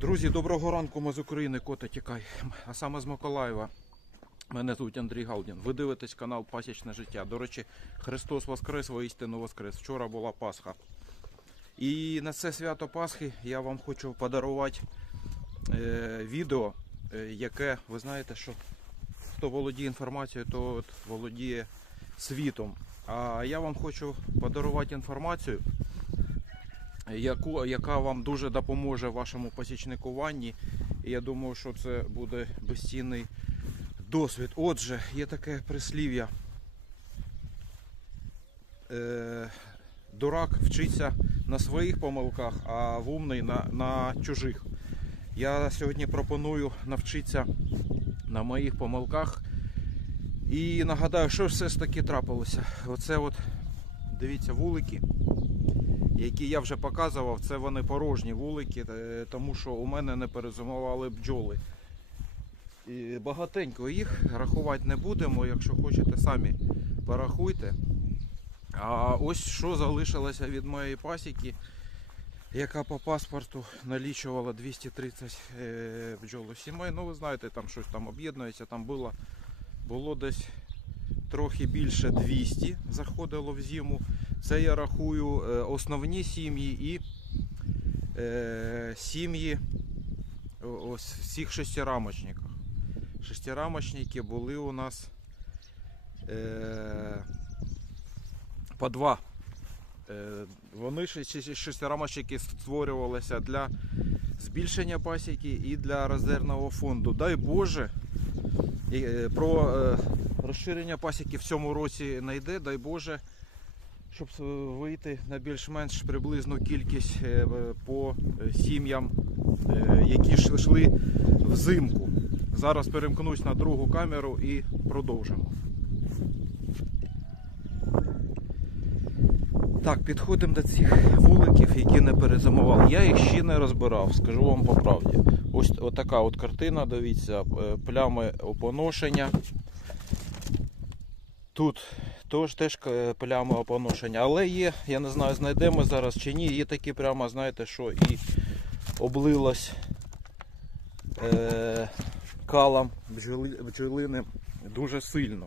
Друзі, доброго ранку, ми з України, кота тікай, а саме з Миколаєва. Мене звуть Андрій Галдін. Ви дивитесь канал Пасічне життя. До речі, Христос Воскрес, воістину Воскрес. Вчора була Пасха. І на це свято Пасхи я вам хочу подарувати е, відео, е, яке, ви знаєте, що хто володіє інформацією, то от володіє світом. А я вам хочу подарувати інформацію, яку, яка вам дуже допоможе в вашому посічникуванні. І я думаю, що це буде безцінний досвід. Отже, є таке прислів'я. Е, дурак вчиться на своїх помилках, а вумний на, на чужих. Я сьогодні пропоную навчитися на моїх помилках. І нагадаю, що все ж таки трапилося. Оце от, дивіться, вулики, які я вже показував, це вони порожні вулики, е, тому що у мене не перезимували бджоли. І багатенько їх рахувати не будемо. Якщо хочете, самі порахуйте. А ось що залишилося від моєї пасіки, яка по паспорту налічувала 230 е, бджолосімей. Ну, ви знаєте, там щось там об'єднується, там було, було десь трохи більше 200 заходило в зиму. Це я рахую е, основні сім'ї і е, сім'ї о- ось в цих. Шестирамочники були у нас е, по два. Е, вони шести- шестирамочники створювалися для збільшення пасіки і для резервного фонду. Дай Боже, про е, розширення пасіки в цьому році не йде, дай Боже, щоб е, вийти на більш-менш приблизну кількість е, по е, сім'ям, е, які йшли взимку. Зараз перемкнусь на другу камеру і продовжимо. Так, підходимо до цих вуликів, які не перезимували. Я їх ще не розбирав, скажу вам по правді. Ось така от картина, дивіться, е, плями опоношення. Тут теж теж е, плями опоношення. Але є, я не знаю, знайдемо зараз чи ні, є такі прямо, знаєте, що і облилось е, калом бджоли, дуже сильно.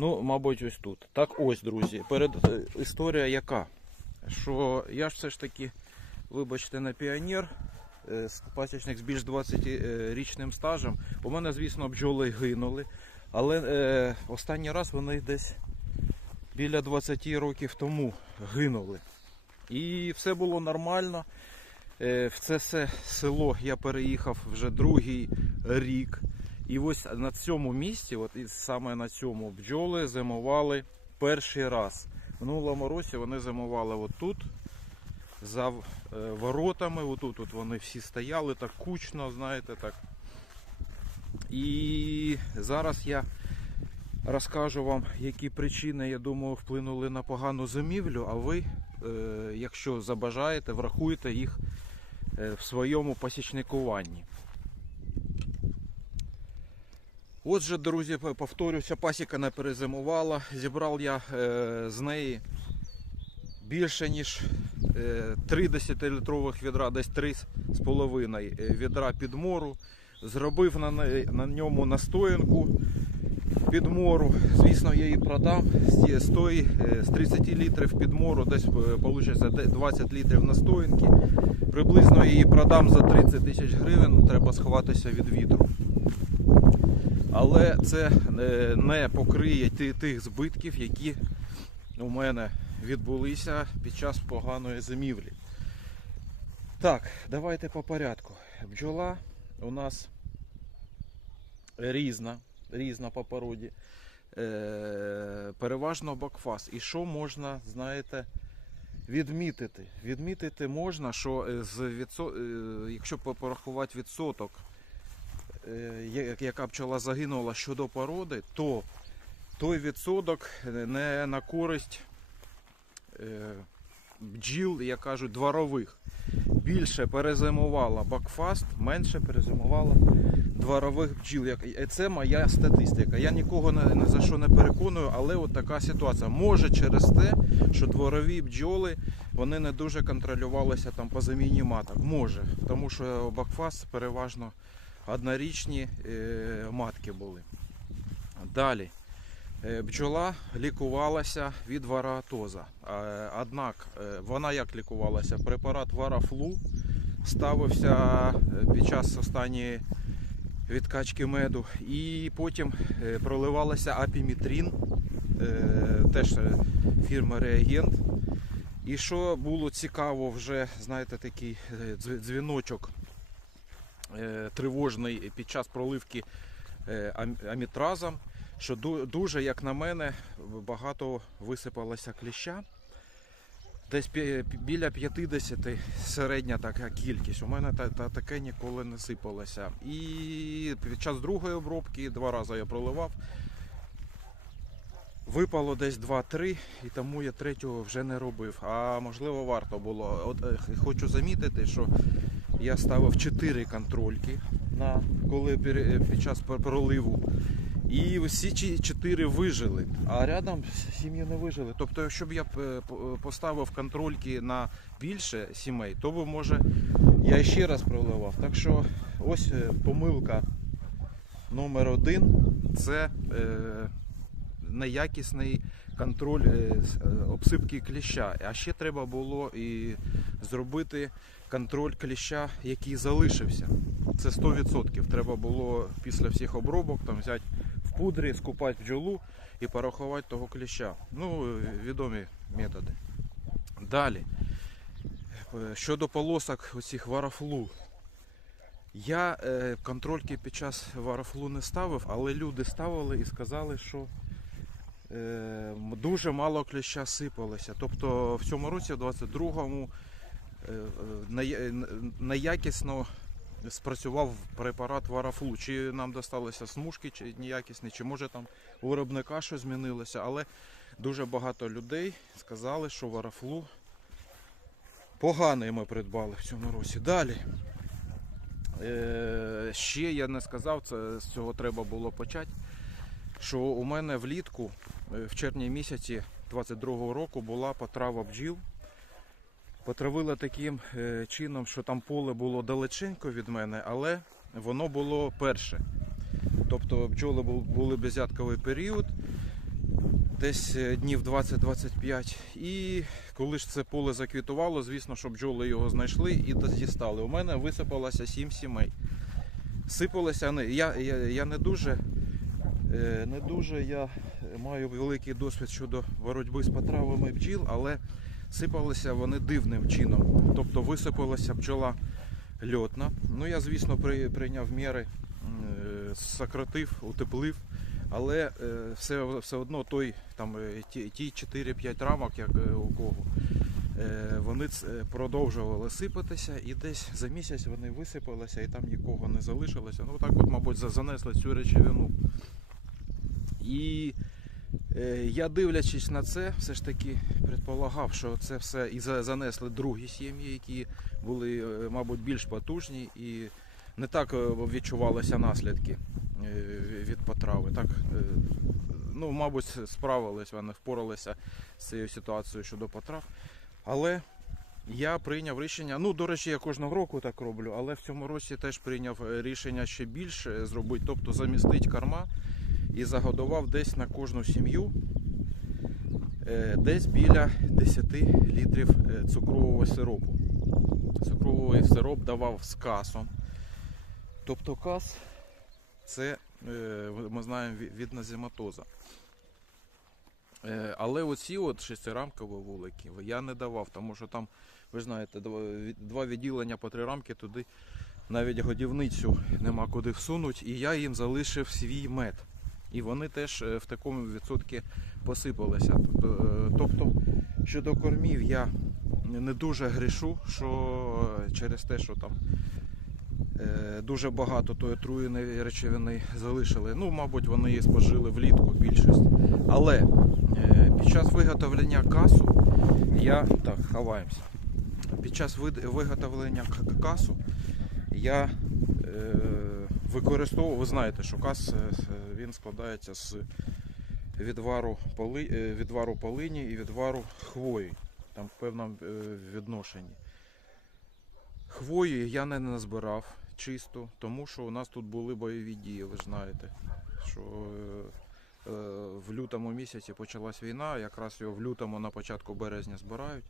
Ну, мабуть, ось тут. Так ось, друзі, перед е, історія яка? Що я ж все ж таки, вибачте, не піонер, е, пасічник з більш 20-річним стажем. У мене, звісно, бджоли гинули, але е, останній раз вони десь біля 20 років тому гинули. І все було нормально. Е, В це все село я переїхав вже другий рік. І ось на цьому місці, от і саме на цьому бджоли зимували перший раз. В минулому році вони зимували отут, за е, воротами. Отут от вони всі стояли так кучно, знаєте, так. І зараз я розкажу вам, які причини, я думаю, вплинули на погану зимівлю, а ви, е, якщо забажаєте, врахуйте їх е, в своєму пасічникуванні. Отже, друзі, повторюся, пасіка не перезимувала. Зібрав я е, з неї більше ніж е, 3 10-літрових відра, десь 3,5 е, відра підмору. Зробив на, на ньому настоянку підмору. Звісно, я її продам. З З, тої, е, з 30 літрів підмору десь вийде 20 літрів настоянки. Приблизно її продам за 30 тисяч гривень. Треба сховатися від вітру. Але це е, не покриє тих збитків, які у мене відбулися під час поганої зимівлі. Так, давайте по порядку. Бджола у нас різна, різна по породі. Е, переважно бакфас. І що можна, знаєте, відмітити? Відмітити можна, що е, з відсо... якщо порахувати відсоток яка пчола загинула щодо породи, то той відсоток не на користь е, бджіл, як кажуть, дворових. більше перезимувала бакфаст, менше перезимувала дворових бджіл. Це моя статистика. Я нікого не за що не переконую, але от така ситуація. Може через те, що дворові бджоли вони не дуже контролювалися там по заміні маток. Може, тому що бакфаст переважно однорічні е, матки були. Далі. Е, Бджола лікувалася від варатоза. Е, Однак вона як лікувалася? Препарат варафлу ставився під час останньої відкачки меду, і потім проливалася апімітрін, теж фірма Реагент. І що було цікаво, вже знаєте, такий дзвіночок тривожний під час проливки е, амітразом що дуже, як на мене, багато висипалося кліща. Десь біля 50 середня така кількість. У мене та, та, таке ніколи не сипалося. І під час другої обробки два рази я проливав. Випало десь 2-3, і тому я третього вже не робив. А можливо варто було. От е, хочу замітити, що я ставив 4 контрольки на коли під час проливу. І всі ці чотири вижили, а рядом сім'ї не вижили. Тобто, якщо б я б, е, по- поставив контрольки на більше сімей, то би може я ще раз проливав. Так що ось е, помилка номер один це е, неякісний контроль е, е, обсипки кліща. А ще треба було і зробити контроль кліща, який залишився. Це 100%. Треба було після всіх обробок там взяти в пудрі, скупати бджолу і порахувати того кліща. Ну, відомі методи. Далі. Щодо полосок оцих варафлу. Я е, контрольки під час варафлу не ставив, але люди ставили і сказали, що е, дуже мало кліща сипалося. Тобто в цьому році, в 22-му, е, е, нея- е, неякісно спрацював препарат варафлу. Чи нам досталися смужки, чи неякісні, чи може там у виробника щось змінилося, але дуже багато людей сказали, що варафлу поганий ми придбали в цьому році. Далі. Е, ще я не сказав, це, з цього треба було почати. Що у мене влітку, е, в червні місяці 22-го року, була потрава бджіл. Потравила таким е, чином, що там поле було далеченько від мене, але воно було перше. Тобто бджоли були безятковий період, десь е, днів 20-25. І коли ж це поле заквітувало, звісно, що бджоли його знайшли і та- дістали. У мене висипалося 7 сімей. Сипалося не. Я, я, я не дуже. е, Не дуже я маю великий досвід щодо боротьби з потравами бджіл, але сипалися вони дивним чином. Тобто висипалася бджола льотна. Ну я, звісно, прийняв міри, е, сократив, утеплив. Але е, все, все одно той, там, е, ті, ті 4-5 рамок, як у кого, вони продовжували сипатися, і десь за місяць вони висипалися, і там нікого не залишилося. Ну так, от, мабуть, занесли цю речовину. І я дивлячись на це, все ж таки предполагав, що це все і занесли другі сім'ї, які були, е, мабуть, більш потужні і не так е, відчувалися наслідки е, від потрави. Так, е, ну, мабуть, справились, вони впоралися з цією ситуацією щодо потрав. Але я прийняв рішення. Ну, до речі, я кожного року так роблю, але в цьому році теж прийняв е, рішення ще більше зробити, тобто замістити корма і загодував десь на кожну сім'ю е, десь біля 10 літрів е, цукрового сиропу. Цукровий сироп давав з касом. Тобто кас це е, ми знаємо від- назематоза. Але оці от шестирамкові вулики я не давав, тому що там, ви знаєте, два відділення по три рамки, туди навіть годівницю нема куди всунути, і я їм залишив свій мед. І вони теж е, в такому відсотку посипалися. Тобто, е, тобто щодо кормів я не дуже грішу, що е, через те, що там дуже багато тої отруєної речовини залишили. Ну, мабуть, вони її спожили влітку більшість. Але під час виготовлення касу я так, ховаємося. Під час виготовлення касу я використовував, ви знаєте, що кас він складається з відвару, поли, е, відвару полині і відвару хвої. Там в певному е, відношенні. Хвої я не назбирав чисто, тому що у нас тут були бойові дії, ви знаєте. Що е, в лютому місяці почалась війна, якраз його в лютому на початку березня збирають.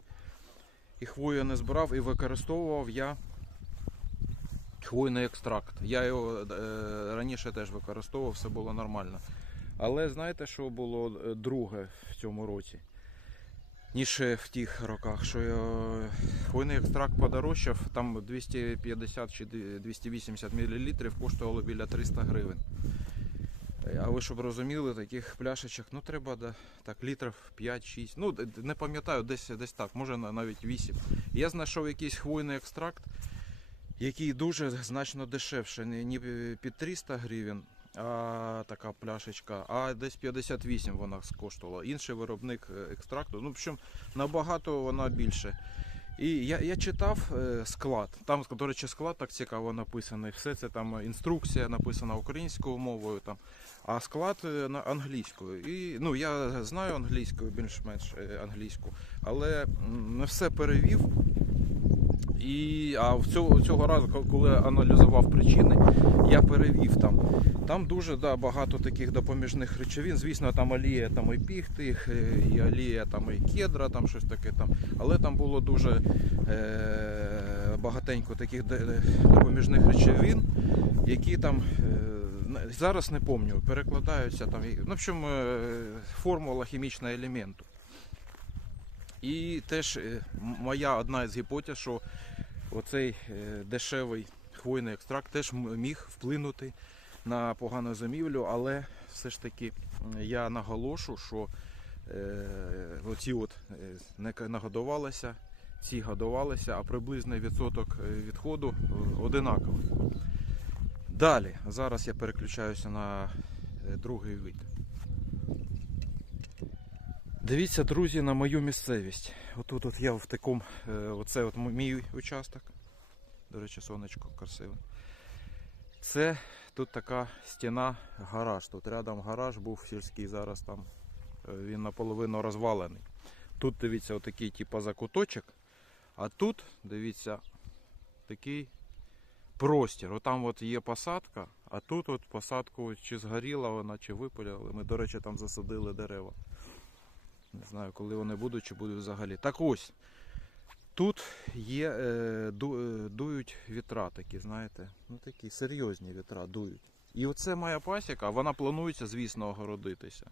І хвою я не збирав і використовував я хвойний екстракт. Я його е, раніше теж використовував, все було нормально. Але знаєте, що було е, друге в цьому році? Ніж в тих роках, що е, хвойний екстракт подорожчав, там 250 чи 280 мл коштувало біля 300 гривень. А ви щоб розуміли, таких пляшечок, ну треба да, так, літрів 5-6. Ну, не пам'ятаю, десь, десь так, може навіть 8. Я знайшов якийсь хвойний екстракт, який дуже значно дешевше, не, під 300 гривень, а така пляшечка, а десь 58 вона коштувала. Інший виробник е, екстракту, ну, в общем, набагато вона більше. І я, я читав е, склад. Там, до речі, склад так цікаво написаний. Все це там інструкція написана українською мовою, там, а склад е, на англійською. І ну я знаю англійською, більш-менш англійську, але не все перевів. І, а в цього, цього разу, ко- коли аналізував причини, я перевів там. Там дуже да, багато таких допоміжних речовин. Звісно, там олія там і піхти, е, і олія там і кедра, там щось таке там. Але там було дуже е, багатенько таких допоміжних речовин, які там е, зараз не пам'ятаю, перекладаються там. Ну, в общем, е, формула хімічного елементу. І теж е, моя одна із гіпотез, що оцей е, дешевий хвойний екстракт теж міг вплинути на погану зимівлю, але все ж таки я наголошу, що е, оці от не нагодувалися, ці годувалися, а приблизний відсоток відходу одинаковий. Далі, зараз я переключаюся на другий вид. Дивіться, друзі, на мою місцевість. Отут от я в такому, е, оце от мій участок. До речі, сонечко красиве. Це тут така стіна, гараж. Тут рядом гараж був сільський, зараз там е, він наполовину розвалений. Тут дивіться, отакий типу закуточок. А тут, дивіться, такий простір. Отам от є посадка, а тут от посадку чи згоріла вона, чи випиляли. Ми, до речі, там засадили дерева. Не знаю, коли вони будуть чи будуть взагалі. Так ось. Тут є, е, е, дують вітра такі, знаєте, ну такі серйозні вітра дують. І оце моя пасіка, вона планується, звісно, огородитися.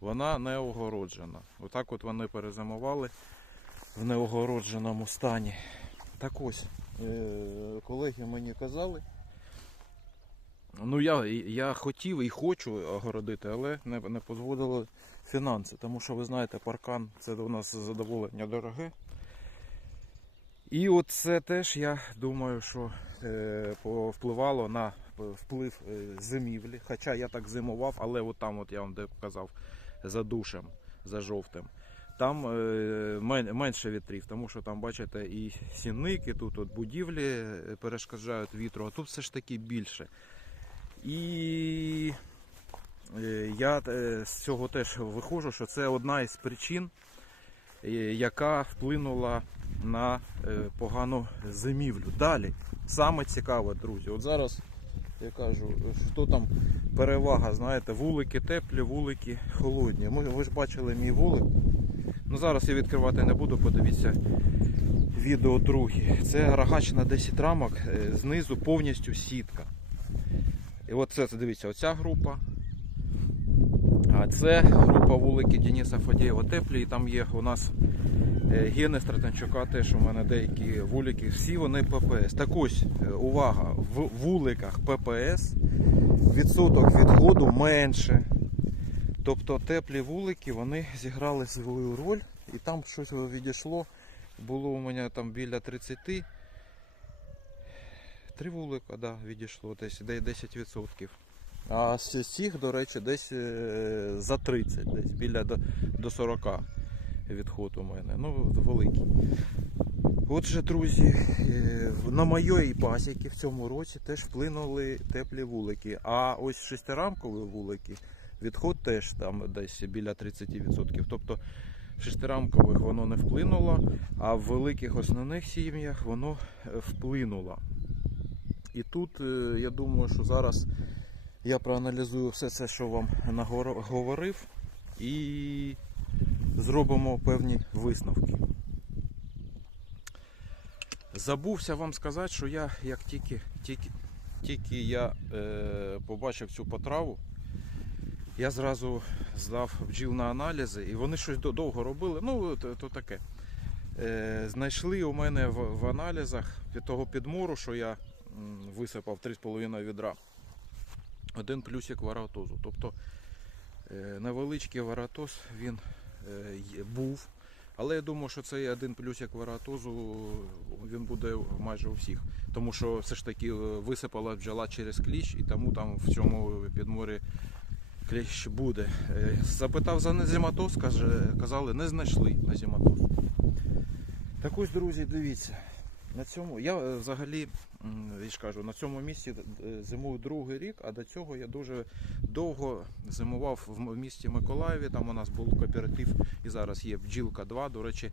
Вона не огороджена. Отак от вони перезимували в неогородженому стані. Так ось, е, колеги мені казали. Ну, я, я хотів і хочу огородити, але не, не дозволили фінанси. Тому що ви знаєте, паркан це у нас задоволення дороге. І от це теж я думаю, що е, повпливало на вплив е, зимівлі. Хоча я так зимував, але от там, от я вам де казав, за душем, за жовтим. Там е, менше вітрів, тому що там, бачите, і сінники, тут от будівлі е, перешкоджають вітру, а тут все ж таки більше. І е, я е, з цього теж виходжу, що це одна із причин, е, яка вплинула на погану зимівлю. Далі, саме цікаве, друзі, от зараз я кажу, що там перевага, знаєте, вулики теплі, вулики холодні. Ми, ви ж бачили мій вулик. Ну зараз я відкривати не буду, подивіться відео друге. Це рогач на 10 рамок, знизу повністю сітка. І от це, це дивіться, оця група. А це група вулики Дениса Фадєєва теплі. І там є у нас е, гени Стратенчука, теж у мене деякі вулики, всі вони ППС. Так ось, е, увага, в вуликах ППС відсоток відходу менше. Тобто теплі вулики вони зіграли свою роль і там щось відійшло. Було у мене там біля 30. Три вулика, да, відійшло десь 10%. А з цих, до речі, десь е, за 30, десь біля до, до 40 відход у мене. Ну, великий. Отже, друзі, е, на моєї пасіки в цьому році теж вплинули теплі вулики. А ось шестирамкові вулики, відход теж там десь біля 30%. Тобто в шестирамкових воно не вплинуло, а в великих основних сім'ях воно е, вплинуло. І тут е, я думаю, що зараз я проаналізую все це, що вам наговорив, і зробимо певні висновки. Забувся вам сказати, що я як тільки, тільки, тільки я е, побачив цю потраву, я зразу здав бджіл на аналізи, і вони щось довго робили. Ну, то, то таке. Е, знайшли у мене в, в аналізах від того підмору, що я висипав 3,5 відра, один плюсик варатозу. Тобто е, невеличкий варатоз він е, був. Але я думаю, що цей один плюсик варатозу він буде майже у всіх. Тому що все ж таки е, висипала бджола через кліщ, і тому там в цьому підморі кліщ буде. Запитав за незематоз, казали, не знайшли незематоз. Так ось, друзі, дивіться. На цьому я е, взагалі я кажу, на цьому місці е, зимую другий рік, а до цього я дуже довго зимував в місті Миколаєві. Там у нас був кооператив і зараз є бджілка 2. До речі,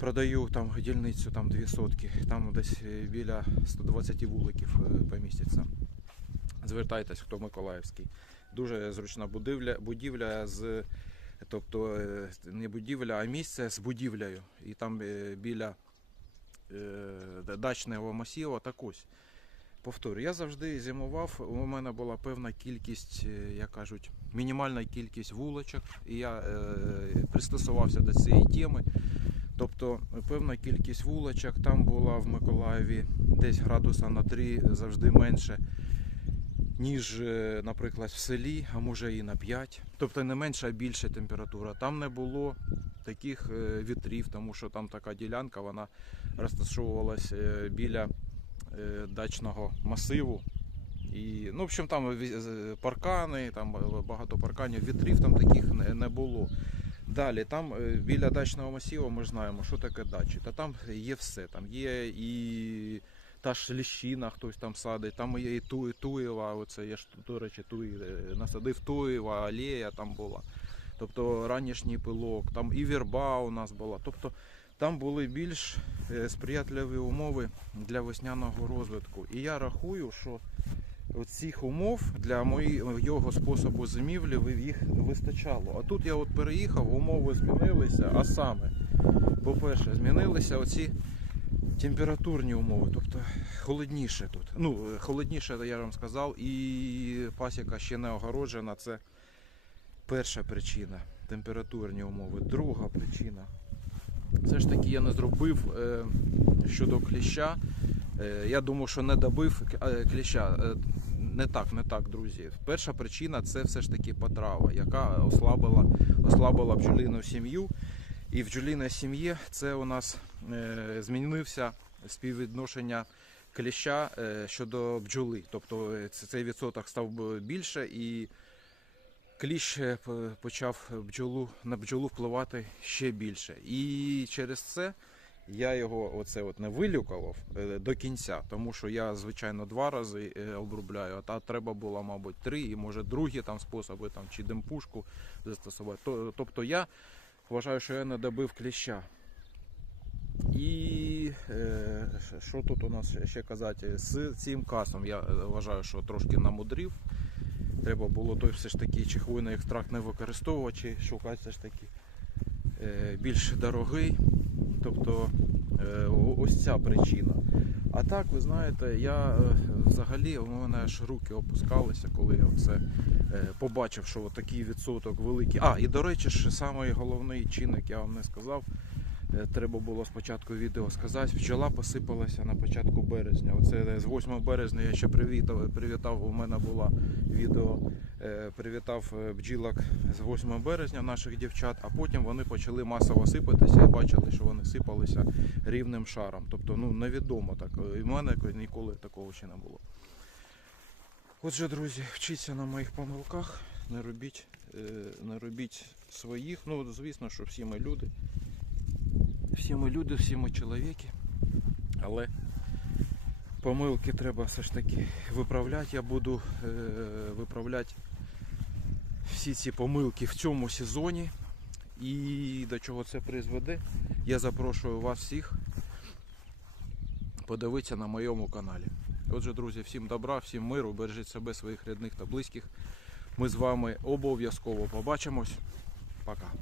продаю там дільницю там дві сотки, там десь е, біля 120 вуликів поміститься. Звертайтесь, хто Миколаївський. Дуже зручна будівля, будівля з. Тобто не будівля, а місце з будівлею. І там біля дачного масіву. так ось. Повторю, я завжди зимував. У мене була певна кількість, е, як кажуть, мінімальна кількість вулочок, і я е, пристосувався до цієї теми. Тобто певна кількість вулочок там була в Миколаєві десь градуса на 3 завжди менше, ніж, е, наприклад, в селі, а може і на 5. Тобто не менша, а більша температура. Там не було таких е, вітрів, тому що там така ділянка, вона розташовувалась е, біля дачного масиву. І, ну, в общем, там паркани, там багато парканів, вітрів там таких не, було. Далі, там біля дачного масиву ми знаємо, що таке дачі. Та там є все. Там є і та ж ліщина, хтось там садить, там є і ту, туєва, оце я ж, до речі, туї, е, насадив туєва, алея там була. Тобто ранішній пилок, там і вірба у нас була. Тобто там були більш е, сприятливі умови для весняного розвитку. І я рахую, що цих умов для моєго способу зимівлі їх вистачало. А тут я от переїхав, умови змінилися, а саме, по-перше, змінилися оці температурні умови, тобто холодніше тут. Ну, е, холодніше, я вам сказав, і пасіка ще не огороджена. Це перша причина температурні умови. Друга причина. Все ж таки я не зробив е, щодо кліща. Е, я думав, що не добив кліща. Не так, не так, друзі. Перша причина це все ж таки потрава, яка ослабила, ослабила бджоліну сім'ю. І в бджоліній сім'ї це у нас е, змінився співвідношення кліща е, щодо бджоли. Тобто е, цей відсоток став більше і кліщ почав бджолу, на бджолу впливати ще більше. І через це я його оце от не вилюкував до кінця, тому що я, звичайно, два рази обробляю, а треба було, мабуть, три, і може другі там способи, там, чи демпушку застосувати. Тобто я вважаю, що я не добив кліща. І е, що тут у нас ще- казати? З цим касом я е, вважаю, що трошки намудрив. Треба було той все ж таки чи хвойний екстракт не використовувати, шукати все ж таки е, більш дорогий. Тобто ось ця причина. А так, ви знаєте, я е, взагалі у мене аж руки опускалися, коли я це е, побачив, що такий відсоток великий. А, і до речі, ж самий головний чинник, я вам не сказав. Е, Треба було спочатку відео сказати. Бджола посипалася на початку березня. Оце з 8 березня я ще привітав. привітав. У мене було відео. е, Привітав е, бджілок з 8 березня наших дівчат, а потім вони почали масово сипатися і бачили, що вони сипалися рівним шаром. Тобто, ну невідомо так. І в мене ніколи такого ще не було. Отже, друзі, вчіться на моїх помилках, не робіть, не робіть своїх. Ну, звісно, що всі ми люди. Всі ми люди, всі ми чоловіки. Але помилки треба все ж таки виправляти. Я буду е, виправляти всі ці помилки в цьому сезоні. І до чого це призведе, я запрошую вас всіх подивитися на моєму каналі. Отже, друзі, всім добра, всім миру, бережіть себе, своїх рідних та близьких. Ми з вами обов'язково побачимось. Пока.